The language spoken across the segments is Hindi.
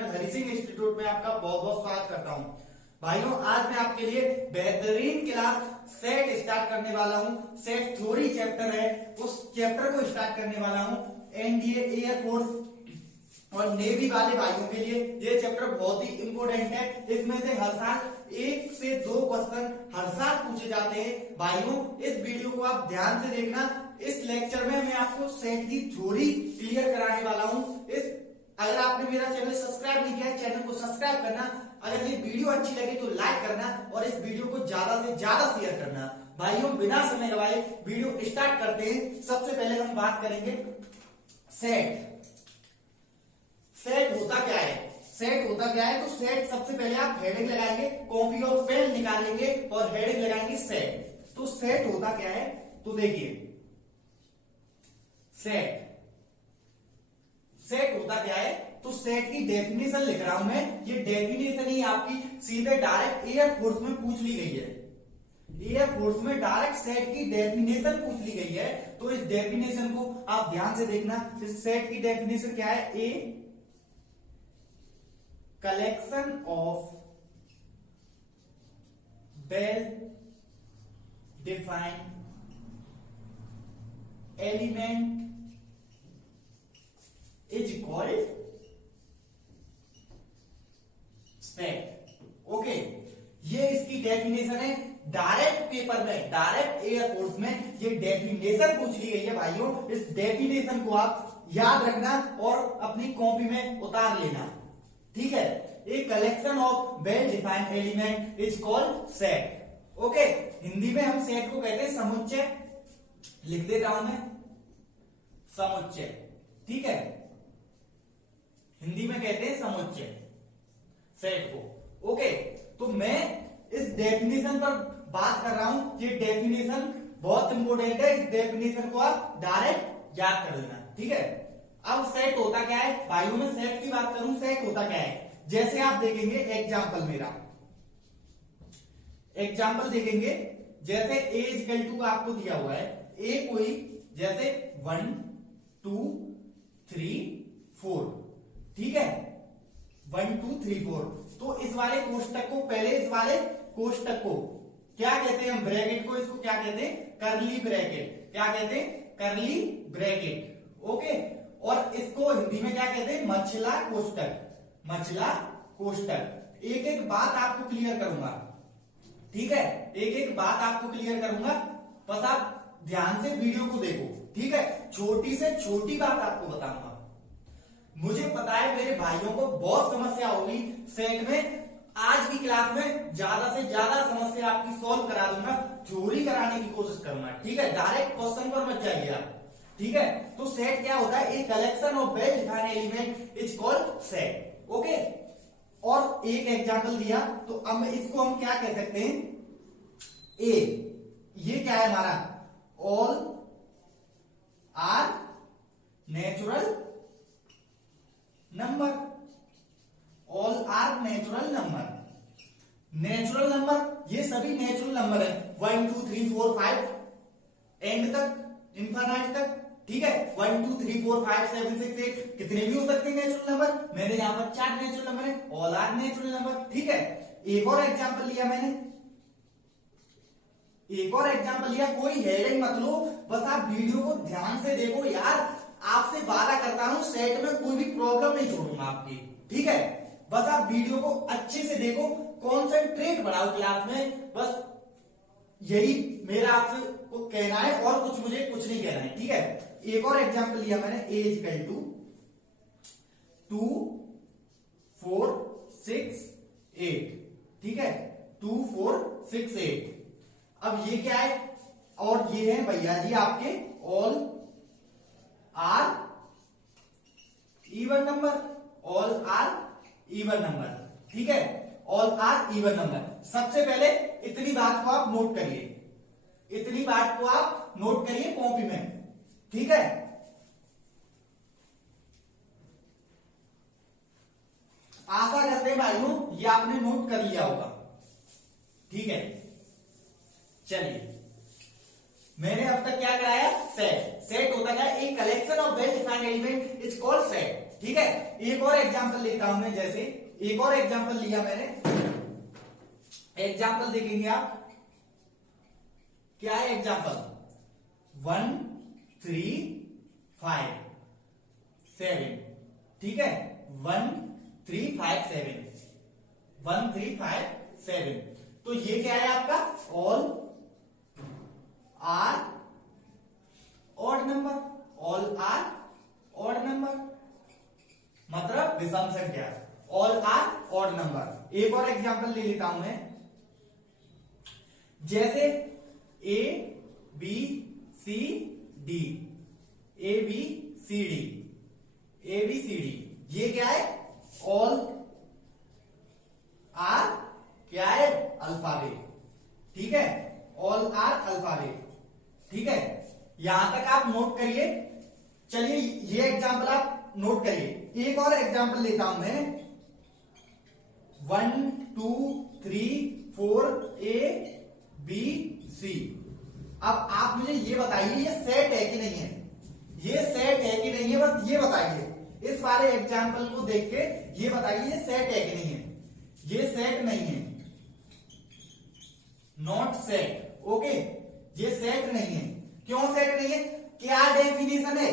चैनल हरि सिंह इंस्टीट्यूट में आपका बहुत बहुत स्वागत करता हूं। भाइयों, आज मैं आपके लिए बेहतरीन क्लास सेट स्टार्ट करने वाला हूं। सेट थ्योरी चैप्टर है, उस चैप्टर को स्टार्ट करने वाला हूं। एनडीए, एयरफोर्स और नेवी वाले भाइयों के लिए ये चैप्टर बहुत ही इंपॉर्टेंट है। इसमें से हर साल 1 से 2 क्वेश्चन हर साल पूछे जाते हैं। भाइयों, इस वीडियो को आप ध्यान से देखना। इस लेक्चर में मैं आपको सेट की थ्योरी क्लियर कराने वाला हूं। अगर आपने मेरा चैनल सब्सक्राइब नहीं किया है, चैनल को सब्सक्राइब करना। अगर ये वीडियो अच्छी लगी तो लाइक करना और इस वीडियो को ज्यादा से ज्यादा शेयर करना। भाइयों, बिना समय गवाए वीडियो स्टार्ट करते हैं। सबसे पहले हम बात करेंगे सेट। सेट होता क्या है? सेट होता क्या है? तो सेट, सबसे पहले आप हेडिंग लगाएंगे, कॉपी और पेन निकालेंगे और हेडिंग लगाएंगे सेट। तो सेट होता क्या है? तो देखिए, सेट होता क्या है? तो सेट की डेफिनेशन लिख रहा हूं मैं। ये डेफिनेशन ही आपकी सीधे डायरेक्ट एयरफोर्स में पूछ ली गई है। एयरफोर्स में डायरेक्ट सेट की डेफिनेशन पूछ ली गई है। तो इस डेफिनेशन को आप ध्यान से देखना। इस सेट की डेफिनेशन क्या है? A collection of well defined element is called set. Okay, ये इसकी डेफिनेशन है। डायरेक्ट पेपर में, डायरेक्ट एयरफोर्स में ये डेफिनेशन पूछ ली गई है। भाइयों, इस डेफिनेशन को आप याद रखना और अपनी कॉपी में उतार लेना। ठीक है? A collection of well defined element is called set. Okay, Hindi में हम सेट को कहते हैं समुच्चय। लिख देता हूं मैं, समुच्चय। ठीक है, हिंदी में कहते हैं समुच्चय सेट को। ओके, तो मैं इस डेफिनेशन पर बात कर रहा हूं। ये डेफिनेशन बहुत इंपॉर्टेंट है। इस डेफिनेशन को आप डायरेक्ट याद कर लेना। ठीक है? अब सेट होता क्या है? भाइयों, में सेट की बात करूं, सेट होता क्या है? जैसे आप देखेंगे एग्जाम्पल, मेरा एग्जाम्पल देखेंगे। जैसे ए इक्वल टू आपको दिया हुआ है, ए कोई जैसे 1 2 3 4। ठीक है? 1 2 3 4। तो इस वाले कोष्टक को, पहले इस वाले कोष्टक को क्या कहते हैं? हम ब्रैकेट को, इसको क्या कहते हैं? करली ब्रैकेट। क्या कहते हैं? करली ब्रैकेट। ओके, और इसको हिंदी में क्या कहते हैं? मछला कोष्टक। मछला कोष्टक। एक एक बात आपको क्लियर करूंगा। ठीक है? एक एक बात आपको क्लियर करूंगा, बस आप ध्यान से वीडियो को देखो। ठीक है? छोटी से छोटी बात आपको बताऊंगा। मुझे पता है मेरे भाइयों को बहुत समस्या होगी सेट में। आज की क्लास में ज्यादा से ज्यादा समस्या आपकी सॉल्व करा दूंगा, थ्योरी कराने की कोशिश करूंगा। ठीक है? डायरेक्ट क्वेश्चन पर मत जाइए आप। ठीक है? तो सेट क्या होता है? A collection of well defined element is called set. Okay, और एक एग्जांपल दिया, तो अब इसको हम क्या कह सकते हैं? ए, ये क्या है हमारा? All are natural number. All are natural number. Natural number, ये सभी नेचुरल नंबर है। 1 2 3 4 5 एंड तक, इंफिनिट तक। ठीक है? 1 2 3 4 5 7 6 8 कितने भी हो सकते हैं नेचुरल नंबर। मैंने यहां पर 4 नेचुरल नंबर है, ऑल आर नेचुरल नंबर। ठीक है? एक और एग्जांपल लिया मैंने, एक और एग्जांपल लिया। कोई हेडिंग मत लो, बस आप वीडियो को ध्यान से देखो यार। आपसे वादा करता हूं, सेट में कोई भी प्रॉब्लम नहीं छोड़ूंगा आपकी। ठीक है? बस आप वीडियो को अच्छे से देखो, कॉन्सेंट्रेट बढ़ाओ क्लास में। बस यही मेरा आपसे को कहना है, और कुछ मुझे कुछ नहीं कहना है। ठीक है? एक और एग्जांपल लिया मैंने, ए इक्वल टू 2 4 6 8। ठीक है? 2 4 6 8। अब ये क्या है? और ये है भैया जी आपके all are even number. All are even number. ठीक है? All are even number. सबसे पहले इतनी बात को आप नोट करिए, इतनी बात को आप नोट करिए कॉपी में। ठीक है? आशा करते हैं भाइयों ये आपने नोट कर लिया होगा। ठीक है? चलिए, मैंने अब तक क्या कराया? सेट। सेट होता क्या है? A collection of well defined element is called set. ठीक है, एक और एग्जांपल लेता हूं मैं, जैसे एक और एग्जांपल लिया मैंने, एग्जांपल देखेंगे आप, क्या है एग्जांपल, 1 3 5 7, ठीक है, 1 3 5 7, 1 3 5 7, तो ये क्या है आपका, all are odd number, all are odd number, मतलब विषम संख्या, ऑल आर ऑड नंबर। एक और एग्जांपल ले लेता हूं मैं, जैसे A B C D, A B C D, A B C D, ये क्या है, ऑल आर क्या है, अल्फाबेट, ठीक है, ऑल आर अल्फाबेट, ठीक है, यहां तक आप नोट करिए। चलिए ये एग्जांपल आप नोट करिए। एक और एग्जांपल लेता हूं मैं, 1 2 3 4 ए बी सी। अब आप मुझे ये बताइए ये सेट है कि नहीं है, ये सेट है कि नहीं है, बस ये बताइए, इस वाले एग्जांपल को देख के ये बताइए ये सेट है कि नहीं है। ये सेट नहीं है, नॉट सेट, ओके, ये सेट नहीं है। क्यों सेट नहीं है, क्या डेफिनेशन है,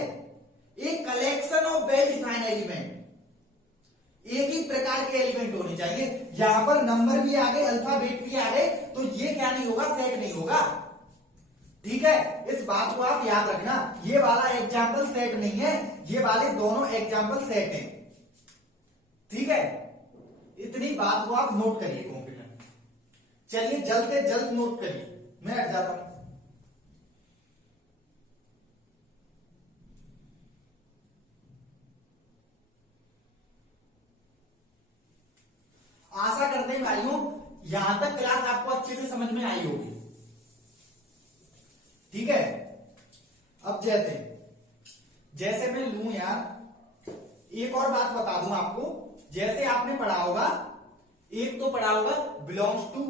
एक collection of well defined element, एक ही प्रकार के एलिमेंट होने चाहिए। यहां पर नंबर भी आ गए, अल्फाबेट भी आ गए, तो ये क्या नहीं होगा, सेट नहीं होगा, ठीक है, इस बात को आप याद रखना। ये वाला एग्जाम्पल सेट नहीं है, ये वाले दोनों एग्जाम्पल सेट हैं, ठीक है, इतनी बात को आप नोट करिए कॉन्फिडेंट। चलिए जल्द से जल्द नोट करिए, मैं हट जाता हूं। आशा करते हैं भाइयों यहां तक क्लास आपको अच्छे से समझ में आई होगी, ठीक है। अब जैसे मैं लूं यार, एक और बात बता दूं आपको, जैसे आपने पढ़ा होगा, एक तो पढ़ा होगा बिलोंग्स टू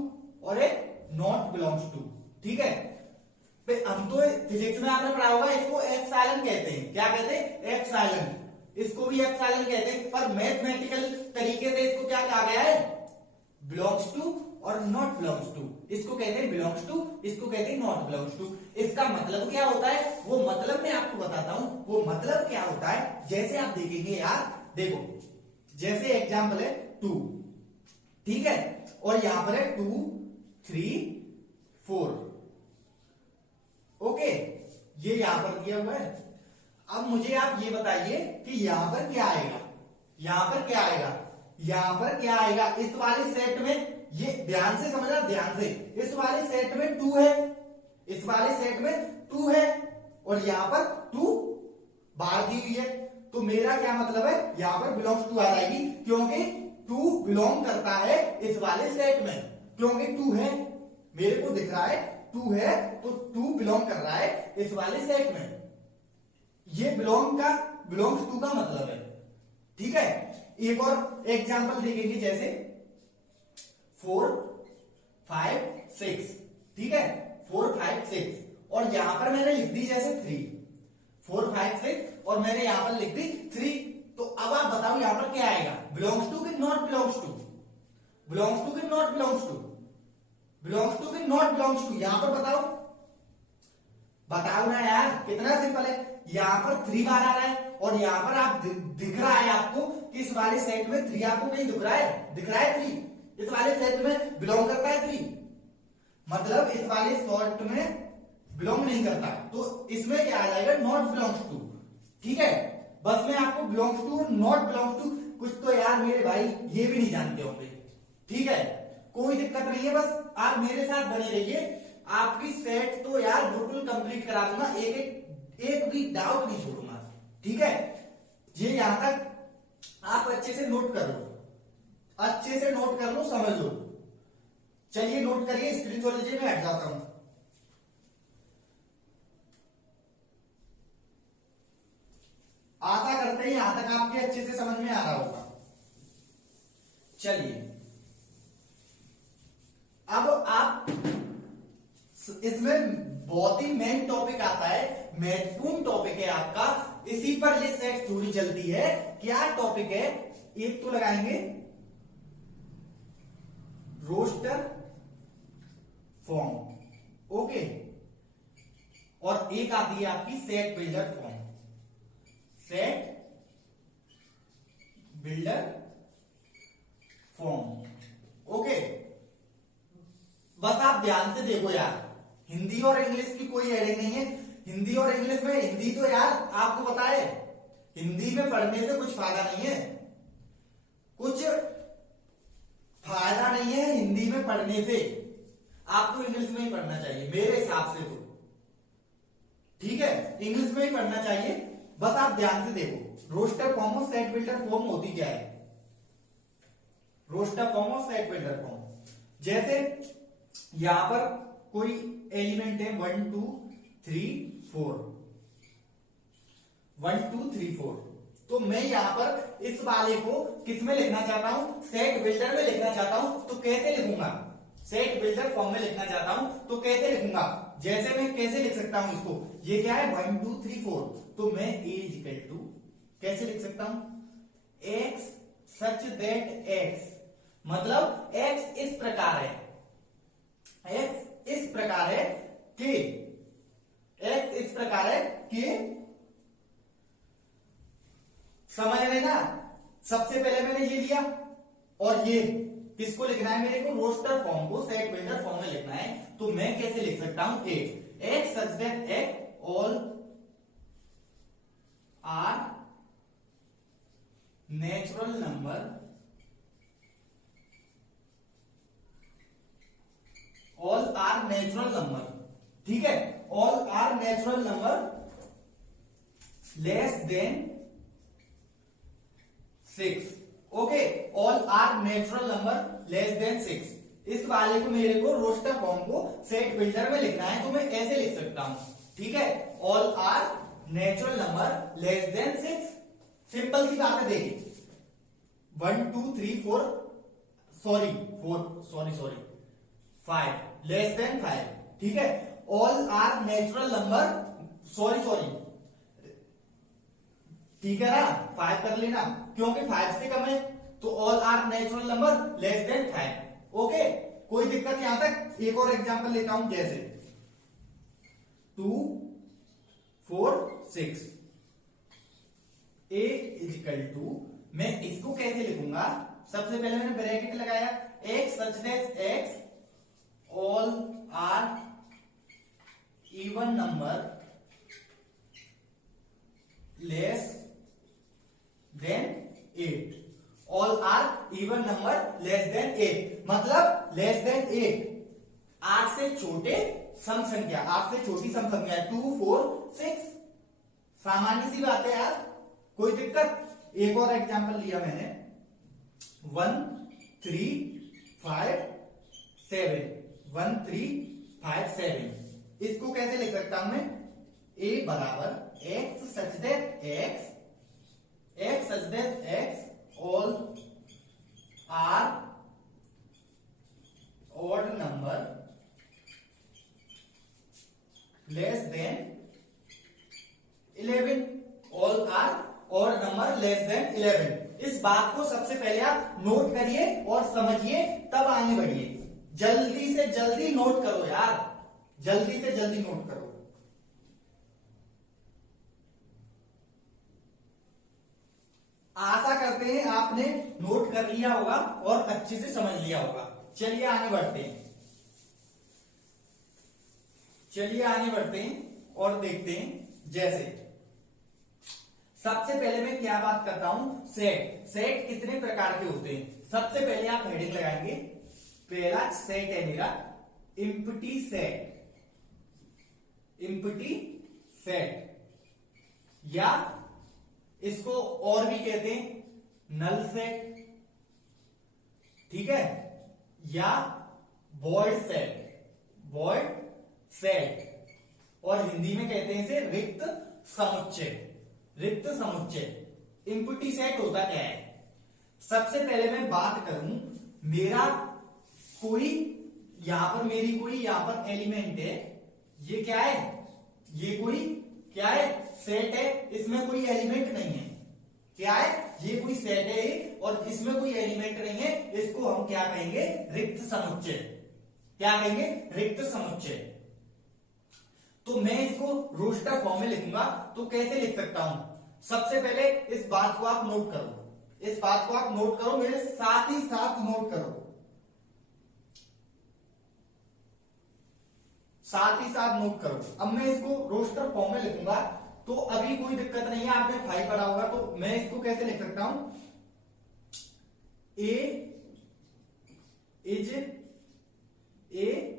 और एक नॉट बिलोंग्स टू, ठीक है। हम तो फिजिक्स में आपने पढ़ा होगा, इसको एप्सिलॉन कहते हैं, क्या कहते हैं, एप्सिलॉन, इसको भी एप्सिलॉन कहते हैं, पर मैथमेटिकल तरीके से इसको क्या कहा गया है, बिलोंग्स टू और नॉट बिलोंग्स टू, इसको कहते हैं बिलोंग्स टू, इसको कहते हैं नॉट बिलोंग्स टू। इसका मतलब क्या होता है, वो मतलब मैं आपको बताता हूं, वो मतलब क्या होता है। जैसे आप देखेंगे यार, देखो जैसे एग्जांपल है 2, ठीक है, और यहां पर है 2 3 4, ओके, ये यहां पर दिया हुआ है। अब मुझे आप ये बताइए कि यहां पर क्या आएगा, यहां पर क्या आएगा, यहां पर क्या आएगा, इस वाले सेट में, ये ध्यान से समझना, ध्यान से, इस वाले सेट में 2 है, इस वाले सेट में 2 है, और यहां पर 2 बाहर दी हुई है, तो मेरा क्या मतलब है, यहां पर बिलोंग्स टू आ जाएगी, क्योंकि 2 बिलोंग करता है इस वाले सेट में, क्योंकि 2 है, मेरे को दिख रहा है 2 है, तो 2 बिलोंग कर रहा है इस वाले सेट में। ये बिलोंग्स टू का मतलब है, ठीक है। एक और एग्जांपल देखेंगे, जैसे 4 5 6, ठीक है, 4 5 6, और यहां पर मैंने लिख दी जैसे 3, 4 5 6, और मैंने यहां पर लिख दी 3, तो अब आप बताओ यहां पर क्या आएगा, बिलोंग्स टू कि not belongs to, belongs to कि not belongs to, belongs to कि नॉट बिलोंग्स टू, यहां पर बताओ ना यार, कितना सिंपल है। यहां पर 3 बार आ रहा है, और यहां पर आप दिख रहा है आपको कि इस वाले सेट में 3 आपको नहीं दिख रहा है 3, इस वाले सेट में बिलोंग करता है 3, मतलब इस वाले सेट में बिलोंग नहीं करता, तो इसमें क्या आ जाएगा, नॉट बिलोंग्स टू, ठीक है। बस मैं आपको बिलोंग्स टू और नॉट बिलोंग्स टू, कुछ तो यार मेरे भाई ये भी नहीं जानते होंगे, ठीक है, कोई दिक्कत नहीं है, बस आप मेरे साथ बने रहिए, आपकी सेट तो यार बिल्कुल कंप्लीट करा दूंगा, एक भी डाउट नहीं छोड़ूंगा, ठीक है। ये यहां तक आप अच्छे से नोट कर लो, अच्छे से नोट कर लो, समझ लो। चलिए नोट करिए, स्क्रीनशॉट लीजिए, मैं हट जाता हूं। आशा करते हैं यहां तक आपके अच्छे से समझ में आ रहा होगा। चलिए अब आप, इसमें बहुत ही मेन टॉपिक आता है, महत्वपूर्ण टॉपिक है आपका, इसी पर ये सेट थ्योरी चलती है। क्या टॉपिक है? एक तो लगाएंगे रोस्टर फॉर्म, ओके, और एक आती है आपकी set builder form, set builder form, okay. बस आप ध्यान से देखो यार, हिंदी और इंग्लिश की कोई एडिंग नहीं है। हिंदी और इंग्लिश में, हिंदी तो यार आपको पता है, हिंदी में पढ़ने से कुछ फायदा नहीं है, कुछ फायदा नहीं है हिंदी में पढ़ने से। आपको इंग्लिश में ही पढ़ना चाहिए मेरे हिसाब से तो, ठीक है, इंग्लिश में ही पढ़ना चाहिए। बस आप ध्यान से देखो, रोस्टर फॉर्म और सेट बिल्डर फॉर्म होती क्या है? रोस्टर फॉर्म और सेट बिल्डर फॉर्म, जैसे यहां पर कोई एलिमेंट है 1 2 3 4, 1 2 3 4, तो मैं यहां पर इस वाले को किस में लिखना चाहता हूं? सेट बिल्डर में लिखना चाहता हूं, तो कैसे लिखूंगा? सेट बिल्डर फॉर्म में लिखना चाहता हूं तो कैसे लिखूंगा? जैसे मैं कैसे लिख सकता हूं इसको? ये क्या है? 1 2 3 4, तो मैं a इक्वल टू कैसे लिख सकता हूं? x सच दैट x, मतलब x इस प्रकार है, x इस प्रकार है कि, x इस प्रकार है कि, समझ रहे ना? सबसे पहले मैंने ये लिया, और ये किसको लिखना है मेरे को? रोस्टर फॉर्म को सेट बिल्डर फॉर्म में लिखना है, तो मैं कैसे लिख सकता हूं? x such that x all are natural number, all are natural number, ठीक है, all are natural number less than 6, okay, all are natural number less than 6। इस वाले को मेरे को रोस्टर फॉर्म को सेट बिल्डर में लिखना है, तो मैं ऐसे लिख सकता हूं, ठीक है, all are natural number less than 6। Simple सी बात है, देखिए 1 2 3 4 सॉरी 5 लेस देन 5, ठीक है, all are natural number, sorry, ठीक है ना, 5 कर लेना, क्योंकि 5 से कम है, तो all are natural number less than 5, okay, कोई दिक्कत यहां तक? एक और एग्जांपल लेता हूं, जैसे 2 4 6, a इजिकल टू, मैं इसको कैसे लिखूंगा? सबसे पहले मैंने ब्रैकेट लगाया, x such that x all are even number less than 8, all are even number less than 8, मतलब लेस देन 8, 8 से छोटे सम संख्या, 8 से छोटी सम संख्या 2 4 6, सामान्य सी बात है यार, कोई दिक्कत? एक और एग्जांपल लिया मैंने 1 3 5 7, 1 3 5 7, इसको कैसे लिख सकता हूं मैं? a बराबर x such that x such that x all are odd number less than 11, all are odd number less than 11। इस बात को सबसे पहले आप नोट करिए और समझिए, तब आगे बढ़िए। जल्दी से जल्दी नोट करो यार, जल्दी से जल्दी नोट करो। आशा करते हैं आपने नोट कर लिया होगा और अच्छे से समझ लिया होगा। चलिए आगे बढ़ते हैं, और देखते हैं। जैसे सबसे पहले मैं क्या बात करता हूं? सेट कितने प्रकार के होते हैं? सबसे पहले आप हेडिंग लगाएंगे, पहला सेट है मेरा एम्प्टी सेट, या इसको और भी कहते हैं नल सेट, ठीक है, या वॉइड सेट, और हिंदी में कहते हैं इसे रिक्त समुच्चय। एम्प्टी सेट होता क्या है? सबसे पहले मैं बात करूं, मेरा कोई यहां पर, मेरी कोई यहां पर एलिमेंट है, ये क्या है? ये कोई क्या है? सेट है, इसमें कोई एलिमेंट नहीं है। क्या है? ये कोई सेट है और इसमें कोई एलिमेंट नहीं है, इसको हम क्या कहेंगे? रिक्त समुच्चय। क्या कहेंगे? रिक्त समुच्चय। तो मैं इसको रोस्टर फॉर्म में लिखूंगा, तो कैसे लिख सकता हूं? सबसे पहले इस बात को आप नोट करो, इस बात को आप नोट करो, मेरे साथ ही साथ नोट करो, साथ ही साथ नोट करो। अब मैं इसको रोस्टर फॉर्म में लिखूंगा, तो अभी कोई दिक्कत नहीं है, आपने 5 पढ़ा होगा, तो मैं इसको कैसे लिख सकता हूं? ए इज ए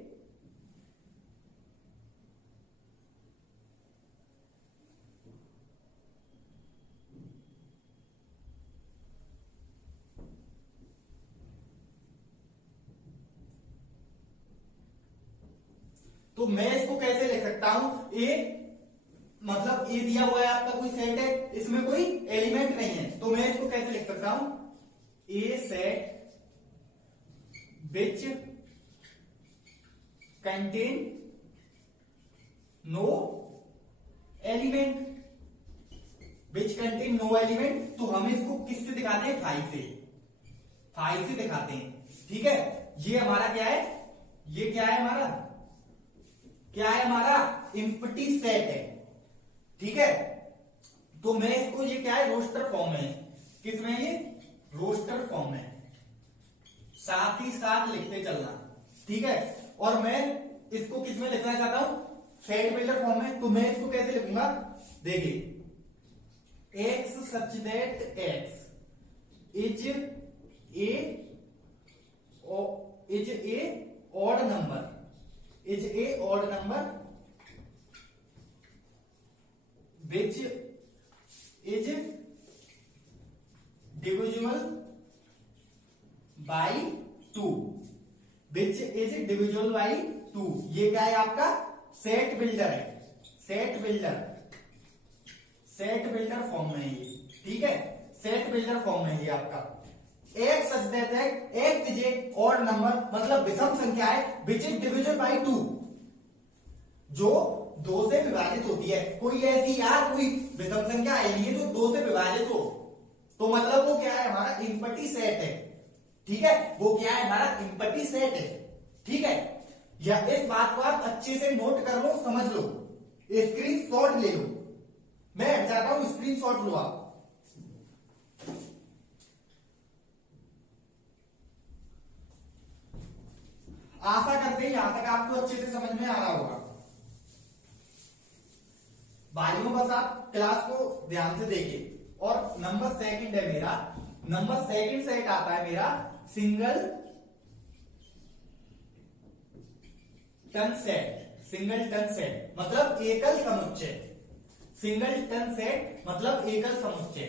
तो मैं इसको कैसे लिख सकता हूं? ए मतलब ए दिया हुआ है आपका, कोई सेट है, इसमें कोई एलिमेंट नहीं है, तो मैं इसको कैसे लिख सकता हूं? A set which contain no element, which contain no element. तो हम इसको किससे दिखाते हैं? 5 से, 5 से दिखाते हैं। ठीक है, ये हमारा क्या है? ये क्या है हमारा? क्या है हमारा? एम्प्टी सेट है। ठीक है, तो मैं इसको, ये क्या है? रोस्टर फॉर्म में है। किसमें? ये रोस्टर फॉर्म में, साथ ही साथ लिखते चलना। ठीक है, और मैं इसको किसमें लिखना चाहता हूं? सेट बिल्डर फॉर्म में। तो मैं इसको कैसे लिखूंगा? देखिए, x such that x is a odd number, is a odd number which is divisible by 2, which is divisible by 2। ये क्या है आपका? सेट बिल्डर है, set builder, set builder form में है ये। ठीक है, सेट बिल्डर फॉर्म में है ये आपका। एक सच देता है, एक इज ऑड नंबर, मतलब विषम संख्या है, विच इज डिविजन बाई 2, जो 2 से विभाजित होती है। कोई ऐसी यार कोई विषम संख्या आई है जो 2 से विभाजित हो, तो मतलब वो क्या है? हमारा एम्प्टी सेट है। ठीक है, वो क्या है? हमारा एम्प्टी सेट है। ठीक है, या इस बात को आप अच्छे से नोट कर लो, समझ लो, स्क्रीन शॉट ले लो। मैं चाहता हूं स्क्रीन शॉट लो आप। आशा करते हैं यहां तक आपको अच्छे से समझ में आ रहा होगा। भाइयों, बस आप क्लास को ध्यान से देखिए। और नंबर सेकंड है मेरा, नंबर सेकंड सेट आता है मेरा singleton set. Singleton set मतलब एकल समुच्चय। सिंगल टन सेट मतलब एकल समुच्चय।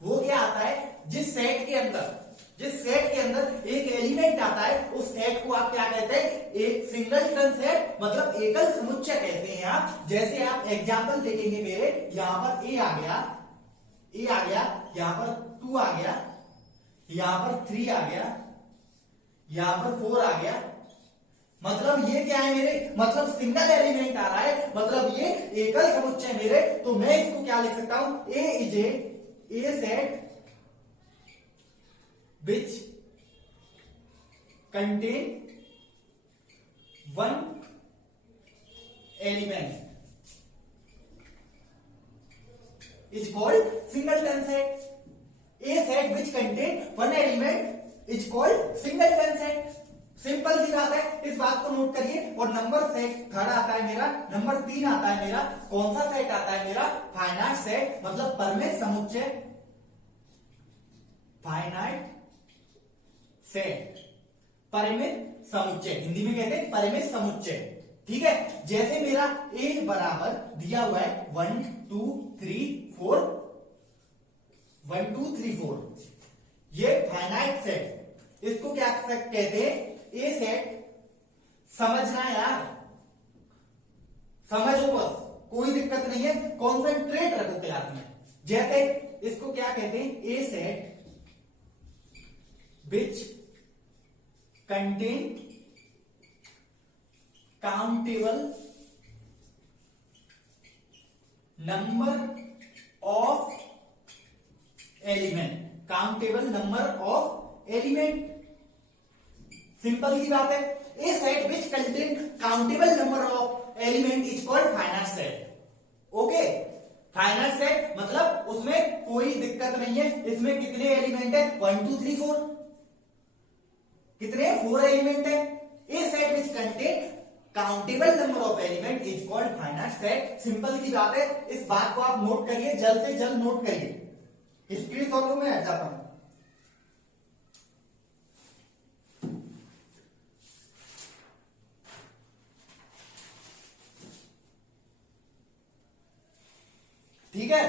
वो क्या आता है? जिस सेट के अंदर एक एलिमेंट आता है, उस सेट को आप क्या कहते हैं? एक सिंगल टन सेट मतलब एकल समुच्चय कहते हैं आप। जैसे आप एग्जांपल देखेंगे मेरे, यहां पर ए आ गया, यहां पर 2 आ गया, यहां पर 3 आ गया, यहां पर 4 आ गया। मतलब ये क्या है मेरे? मतलब सिंगल एलिमेंट आ रहा है, मतलब ये एकल समुच्चय मेरे। तो मैं इसको क्या लिख सकता हूं? A is a set which contain 1 element is called singleton set. A set which contain 1 element is called singleton set. Simple सी बात है, इस बात को नोट करिए। और नंबर सेट थर्ड आता है मेरा, नंबर 3 आता है मेरा। कौन सा सेट आता है मेरा? फाइनाइट सेट मतलब परिमित समुच्चय। फाइनाइट सेट, परिमित समुच्चय, हिंदी में कहते हैं परिमित समुच्चय। ठीक है, जैसे मेरा ए बराबर दिया हुआ है 1 2 3 4, 1 2 3 4, ये फाइनाइट सेट। इसको क्या कहते हैं? A set. समझना यार, समझो बस, कोई दिक्कत नहीं है, कॉन्सेंट्रेट रखो क्लास में। जैसे इसको क्या कहते हैं? A set which contain countable number of element, countable number of element. Simple सी बात है। A set which contain countable number of element is called finite set. Okay, finite set मतलब उसमें कोई दिक्कत नहीं है। इसमें कितने एलिमेंट है? 1 2 3 4। कितने? 4 एलिमेंट है। A set which contain countable number of element is called finite set. Simple सी बात है। इस बात को आप नोट करिए, जल्द से जल्द नोट करिए। स्क्रीन शॉट लो, मैं हट जाता हूं। ठीक है,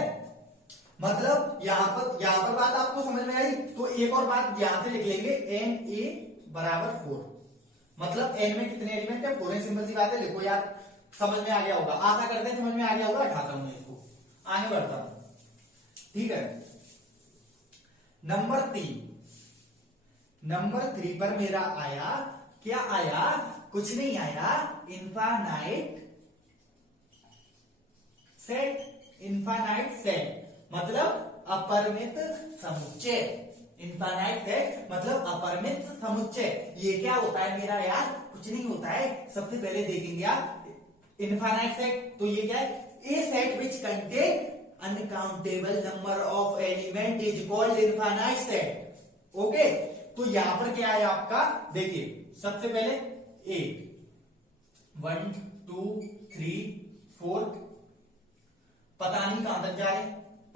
मतलब यहां पर बात आपको समझ में आई। तो एक और बात यहां से लिख लेंगे, एन ए बराबर 4। मतलब एन में कितने एलिमेंट है? 4। सिंपल सी बात है, लिखो यार, समझ में आ गया होगा। आशा करते हैं समझ में आ गया होगा। उठाता हूं मैं इसको, आगे बढ़ता हूं। ठीक है, नंबर 3 पर मेरा आया, क्या आया? कुछ नहीं आया, इनफाइनाइट सेट। इनफाइनाइट सेट मतलब अपरिमित समुच्चय। इनफाइनाइट सेट मतलब अपरिमित समुच्चय। ये क्या होता है मेरा यार? कुछ नहीं होता है। सबसे पहले देखेंगे आप इनफाइनाइट सेट, तो ये क्या है? A set which contain uncountable number of element is called infinite set. Okay, तो यहां पर क्या है आपका? देखिए, सबसे पहले ए 1 2 3 4, पता नहीं कहां तक जा रहे,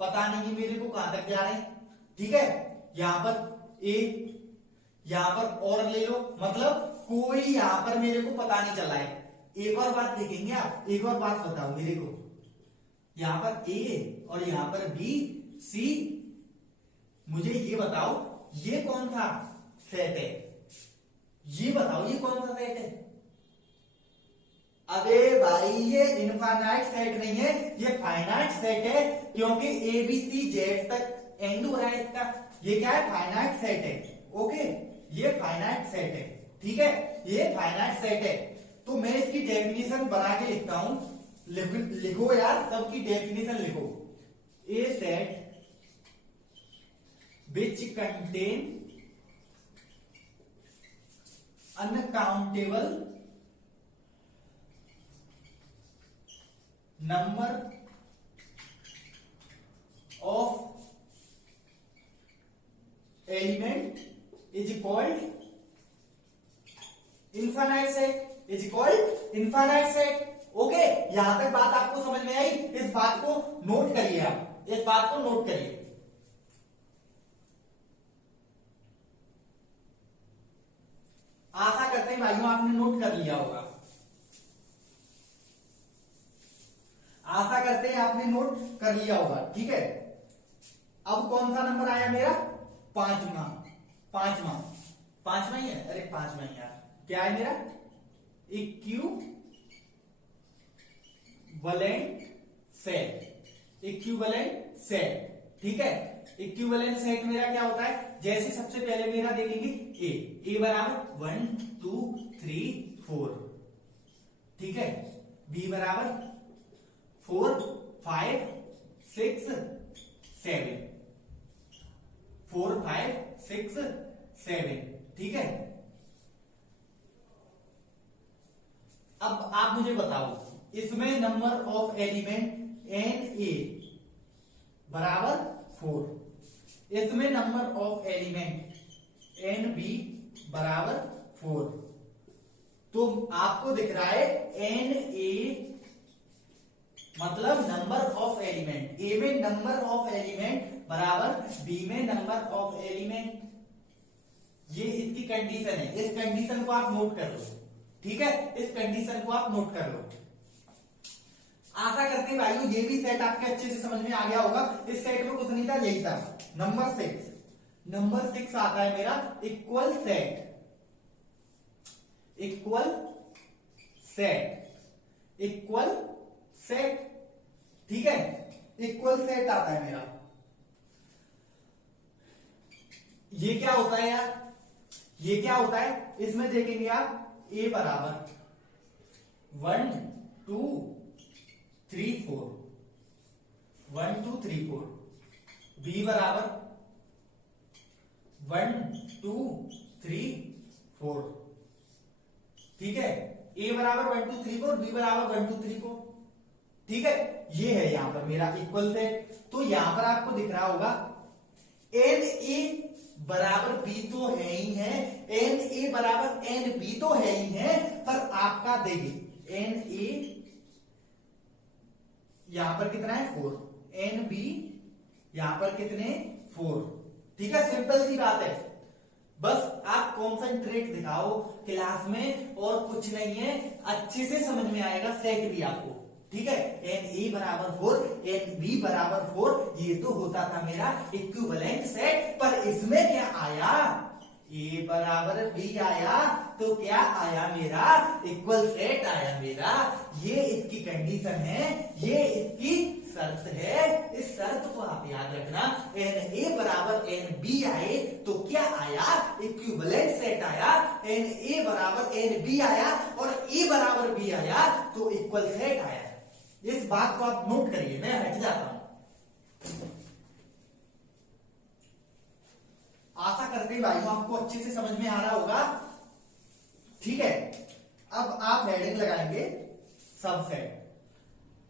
पता नहीं मेरे को कहां तक जा रहे हैं। ठीक है, यहां पर ए, यहां पर और ले लो, मतलब कोई यहां पर मेरे को पता नहीं चला है। एक और बात देखेंगे आप, एक और बात बताओ मेरे को। यहां पर ए और यहां पर बी सी, मुझे ये बताओ ये कौन सा सेट है? ये बताओ ये कौन सा सेट है? अबे भाई, ये इनफाइनाइट सेट नहीं है, ये फाइनाइट सेट है, क्योंकि ए बी सी जेड तक एंड हो रहा है इसका। ये क्या है? फाइनाइट सेट है। ओके, ये फाइनाइट सेट है। ठीक है, ये फाइनाइट सेट है। तो मैं इसकी डेफिनेशन बना के लिखता हूं। लिखो यार, सबकी डेफिनेशन लिखो। A set which contain uncountable number of element is called infinite set। is called infinite set। Okay, यहां तक बात आपको समझ में आई? इस बात को नोट करिए आप, इस बात को नोट करिए। आशा करते हैं भाइयों आपने नोट कर लिया होगा। आशा करते हैं आपने नोट कर लिया होगा। ठीक है, अब कौन सा नंबर आया मेरा? पांचवा ही है। अरे पांचवा ही यार, क्या है मेरा? Equivalent set. Equivalent set. ठीक है, इक्विवेलेंट सेट मेरा क्या होता है? जैसे सबसे पहले मेरा देखेंगे ए बराबर 1 2 3 4। ठीक है, बी बराबर 4 5 6 7। 4 5 6 7। ठीक है, अब आप मुझे बताओ, इसमें number of element N A बराबर 4, इसमें number of element N B बराबर 4। तो आपको दिख रहा है एन ए मतलब नंबर ऑफ एलिमेंट। ए में नंबर ऑफ एलिमेंट बराबर बी में नंबर ऑफ एलिमेंट। ये इसकी कंडीशन है। इस कंडीशन को आप नोट कर लो। ठीक है, इस कंडीशन को आप नोट कर लो। आशा करते हैं भाइयों ये भी सेट आपके अच्छे से समझ में आ गया होगा। इस सेट में कुछ नहीं था, यही था। नंबर 6 आता है मेरा इक्वल सेट। Equal set. ठीक है, इक्वल सेट आता है मेरा। ये क्या होता है यार? ये क्या होता है? इसमें देखेंगे आप ए बराबर 1 2 3 4। 1 2 3 4, बी बराबर 1 2 3 4, ठीक है। ए बराबर 1 2 3 4, बी बराबर 1 2 3 4, ठीक है। ये है यहां पर मेरा इक्वल सेट। तो यहां पर आपको दिख रहा होगा एन ए बराबर बी तो है ही है, एन ए बराबर एन बी तो है ही है, पर आपका देखिए एन ए यहां पर कितना है 4, एन बी यहां पर कितने 4, ठीक है। सिंपल सी बात है, बस आप कॉन्सेंट्रेट दिखाओ क्लास में और कुछ नहीं है, अच्छे से समझ में आएगा सेट भी आपको, ठीक है। एन ए बराबर 4, एन बी बराबर 4, ये तो होता था मेरा इक्विवेलेंट सेट। पर इसमें क्या आया, ए बराबर बी आया, तो क्या आया मेरा इक्वल सेट आया मेरा। ये इसकी कंडीशन है, ये इसकी शर्त है। इस शर्त को आप याद रखना, एन ए बराबर एन बी आए तो क्या आया इक्विवेलेंट सेट आया, एन ए बराबर एन बी आया और ए बराबर बी आया तो इक्वल सेट आया। इस बात को आप नोट करिए, मैं हट जाता हूं। आशा करते हैं भाइयों आपको अच्छे से समझ में आ रहा होगा, ठीक है। अब आप हेडिंग लगाएंगे सबसेट,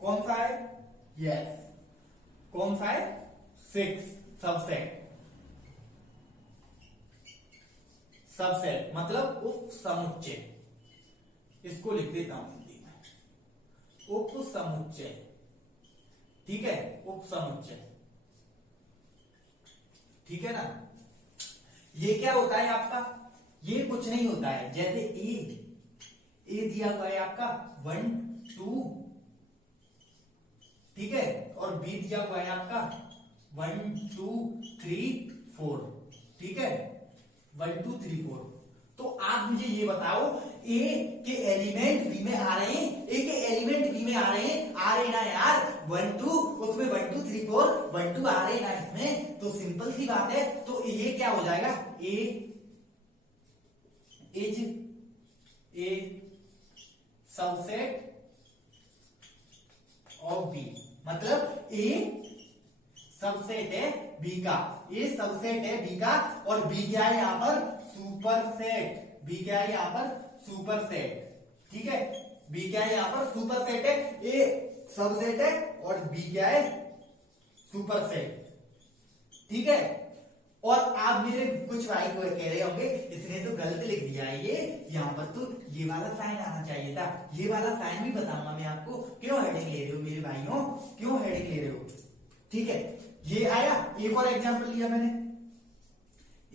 कौन सा है, यस, कौन सा है 6 सबसेट, सबसेट मतलब उप समुच्चय, इसको लिख देता हूं हिंदी में, उप समुच्चय, ठीक है, उप समुच्चय, ठीक है ना। ये क्या होता है आपका, ये कुछ नहीं होता है, जैसे ए दिया हुआ है आपका 1 2, ठीक है, और बी दिया हुआ है आपका 1 2 3 4, ठीक है, 1 2 3 4। तो आप मुझे ये बताओ, ए के एलिमेंट बी में आ रहे हैं, ए के एलिमेंट बी में आ रहे हैं, आ रहे ना यार 1 2, उसमें 1 2 3 4 1 2 आ रहे ना इसमें, तो सिंपल सी बात है। तो ये क्या हो जाएगा, A is a subset of B, मतलब ए सबसेट है बी का, ए सबसेट है बी का, और बी क्या है यहां पर सुपर सेट, बी क्या है यहां पर सुपर सेट, ठीक है, बी क्या है यहां पर सुपर सेट है, ए सबसेट है और बी क्या है सुपर सेट, ठीक है। और आप मेरे कुछ भाई को कह रहे होंगे इसने तो गलत लिख दिया है, ये यहाँ पर तो ये वाला साइन आना चाहिए था, ये वाला साइन भी बताऊंगा मैं आपको, क्यों हेडिंग ले रहे हो मेरे भाइयों, क्यों हेडिंग ले रहे हो, ठीक है। ये आया, एक और एग्जांपल लिया मैंने,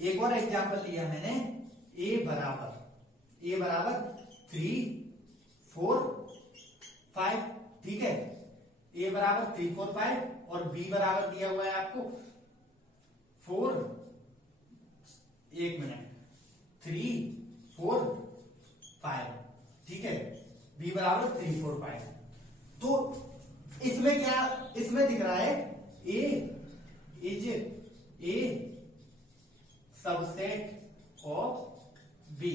एक और एग्जांपल लिया मैंने, ए बराबर 3 4 5, ठीक है, ए बराबर 3 4 5 और बी बराबर दिया हुआ है आपको 4, 1 मिनट 3 4 5, ठीक है, बी बराबर 3 4 5। तो इसमें क्या, इसमें दिख रहा है A is a subset of B,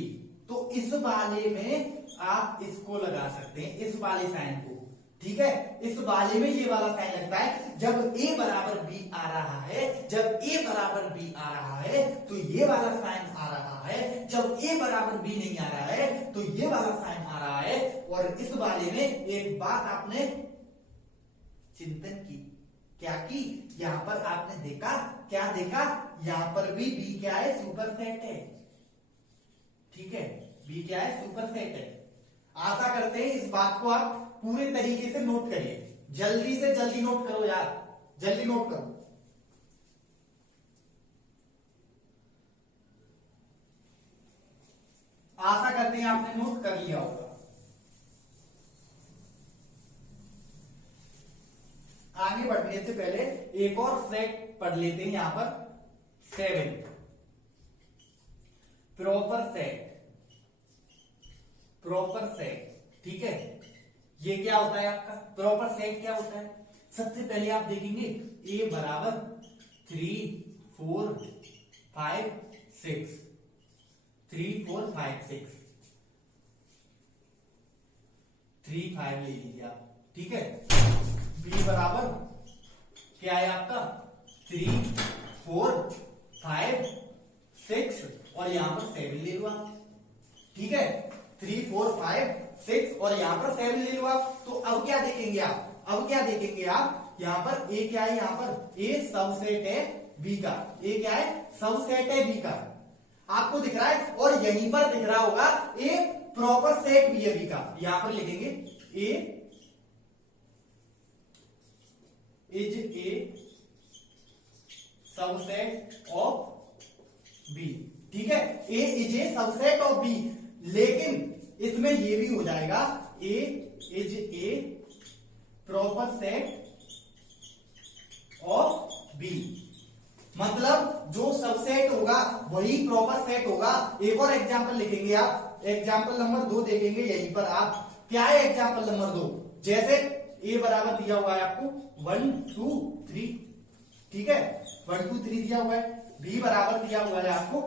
तो इस वाले में आप इसको लगा सकते हैं, इस वाले साइन को, ठीक है। इस वाले में ये वाला साइन लगता है जब ए बराबर बी आ रहा है, जब ए बराबर बी आ रहा है तो ये वाला साइन आ रहा है, जब ए बराबर बी नहीं आ रहा है तो ये वाला साइन आ रहा है। और इस वाले में एक बात आपने चिंतन की, क्या की, यहां पर आपने देखा, क्या देखा, यहां पर भी बी क्या है सुपर सेट है, ठीक है, बी क्या है सुपर सेट है। आशा करते हैं इस बात को आप पूरे तरीके से नोट करिए, जल्दी से जल्दी नोट करो यार, जल्दी नोट करो। आशा करते हैं आपने नोट कर लिया होगा। आगे बढ़ने से पहले एक और सेट पढ़ लेते हैं, यहां पर 7 प्रॉपर सेट, ठीक है। ये क्या होता है आपका प्रॉपर सेट, क्या होता है, सबसे पहले आप देखेंगे ए बराबर 3 4 5 6, 3 4 5 6 3 5 ले लीजिए आप, ठीक है। बी बराबर क्या है आपका 3 4 5 6 और यहां पर 7 ले लो आप। ठीक है, 3 4 5 6 और यहां पर 7 ले लो आप। तो अब क्या देखेंगे आप, अब क्या देखेंगे आप, यहां पर ए क्या है, यहां पर ए सबसेट है बी का। ए क्या है, सबसेट है बी का, आपको दिख रहा है। और यहीं पर दिख रहा होगा ए प्रॉपर सेट भी है बी का। यहां पर लिखेंगे A is a subset of B. ठीक है, A is a subset of B, लेकिन इसमें ये भी हो जाएगा A is a proper set of B. मतलब जो सबसेट होगा वही प्रॉपर सेट होगा। एक और एग्जांपल लिखेंगे आप, एग्जांपल नंबर 2 देखेंगे यहीं पर आप। क्या है एग्जांपल नंबर 2, जैसे ए बराबर दिया हुआ है आपको 1 2 3। ठीक है, 1 2 3 दिया हुआ है। बी बराबर दिया हुआ है आपको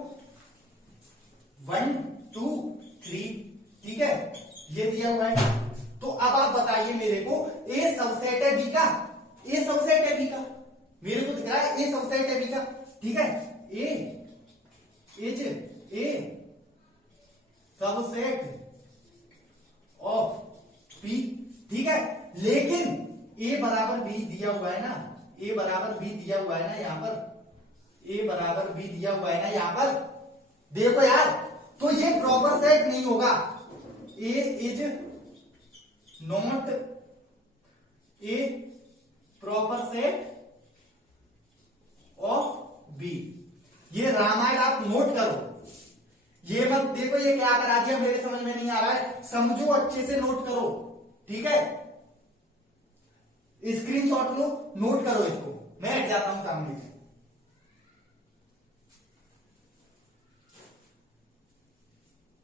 1 2 3। ठीक है, ये दिया हुआ है। तो अब आप बताइए मेरे को, ए सबसेट है बी का, ए सबसेट है बी का, मेरे को दिख रहा है ए सबसेट है बी का। ठीक है, A is a subset of B. ठीक है, लेकिन ए बराबर बी दिया हुआ है ना, ए बराबर बी दिया हुआ है ना यहां पर, ए बराबर बी दिया हुआ है ना यहां पर, देखो यार, तो ये प्रॉपर सेट नहीं होगा। A is not a proper set of B. ये रामायण आप नोट करो, ये मत देखो ये क्या करा दिया, मेरे समझ में नहीं आ रहा है, समझो अच्छे से, नोट करो। ठीक है, स्क्रीनशॉट लो, नोट करो इसको, मैं हट जाता हूं सामने से।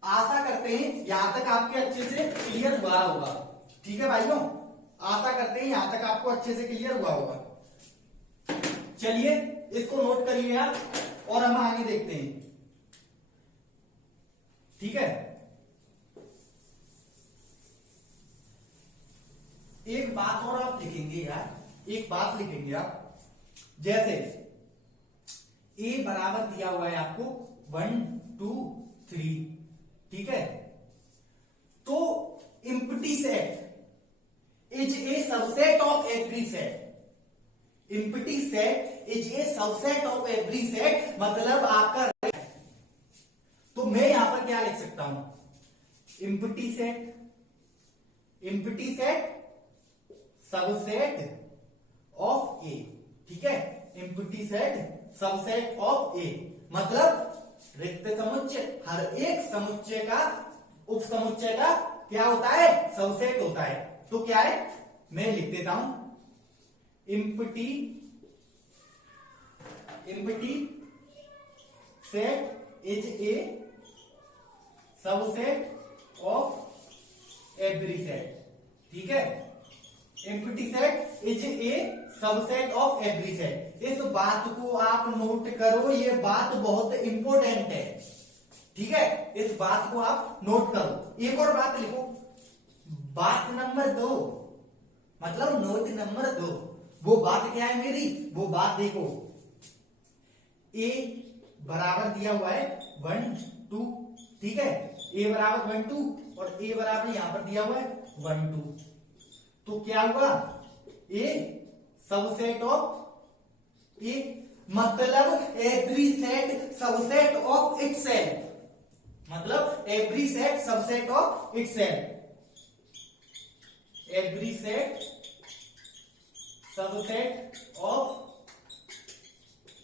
आशा करते हैं यहां तक आपके अच्छे से क्लियर हुआ होगा। ठीक है भाइयों, आशा करते हैं यहां तक आपको अच्छे से क्लियर हुआ होगा। चलिए इसको नोट करिए आप और हम आगे देखते हैं। ठीक है, एक बात और आप लिखेंगे यार, एक बात लिखेंगे आप, जैसे ए बराबर दिया हुआ है आपको 1 2 3। ठीक है, तो empty set is a subset of every set. Empty set is a subset of every set, मतलब आपका, तो मैं यहां पर क्या लिख सकता हूं, empty set, empty set subset of A. ठीक है, empty set subset of A, मतलब रिक्त समुच्चय, हर एक समुच्चय का, उप समुच्चय का क्या होता है, सबसेट होता है। तो क्या है, मैं लिख देता हूं, empty set is a subset of every set. ठीक है, empty set is a subset of every set. इस बात को आप नोट करो, ये बात बहुत इंपॉर्टेंट है। ठीक है, इस बात को आप नोट करो। एक और बात लिखो, बात नंबर 2, मतलब नोट नंबर 2, वो बात क्या है मेरी, वो बात देखो, ए बराबर दिया हुआ है 1 2। ठीक है, ए बराबर 1 2 और ए बराबर यहां पर दिया हुआ है 1 2। तो क्या हुआ, ए सबसेट ऑफ ए, मतलब every set subset of itself, मतलब every set subset of itself, every set subset of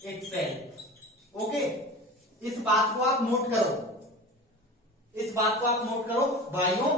itself. Okay, इस बात को आप नोट करो, इस बात को आप नोट करो भाइयों।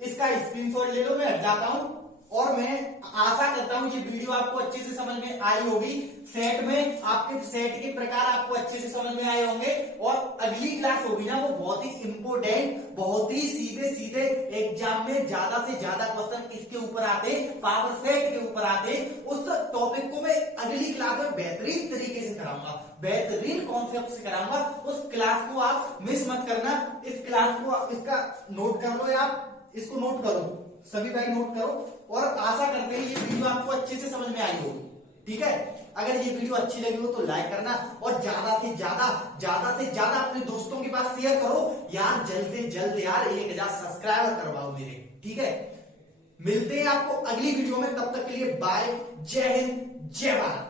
इसका स्क्रीनशॉट ले लो, मैं हट जाता हूं। और मैं आशा करता हूं ये वीडियो आपको अच्छे से समझ में आई होगी। सेट में आपके सेट के प्रकार आपको अच्छे से समझ में आए होंगे। और अगली क्लास होगी ना, वो बहुत ही इंपोर्टेंट, बहुत ही सीधे सीधे एग्जाम में ज्यादा से ज्यादा क्वेश्चन किसके ऊपर आते, पावर सेट के ऊपर आते। उस टॉपिक को मैं अगली क्लास में बेहतरीन तरीके से कराऊंगा, बेहतरीन कॉन्सेप्ट से कराऊंगा। उस क्लास को आप मिस मत करना। इस क्लास को इसका नोट कर लो, आप इसको नोट करो, सभी भाई नोट करो। और आशा करते हैं ये वीडियो आपको अच्छे से समझ में आई होगी। ठीक है। अगर ये वीडियो अच्छी लगी हो तो लाइक करना और ज्यादा से ज्यादा अपने दोस्तों के पास शेयर करो यार, जल्द से जल्द यार 1000 सब्सक्राइबर करवाओ मेरे, ठीक है। मिलते हैं आपको अगली वीडियो में, तब तक के लिए बाय, जय हिंद, जय भारत।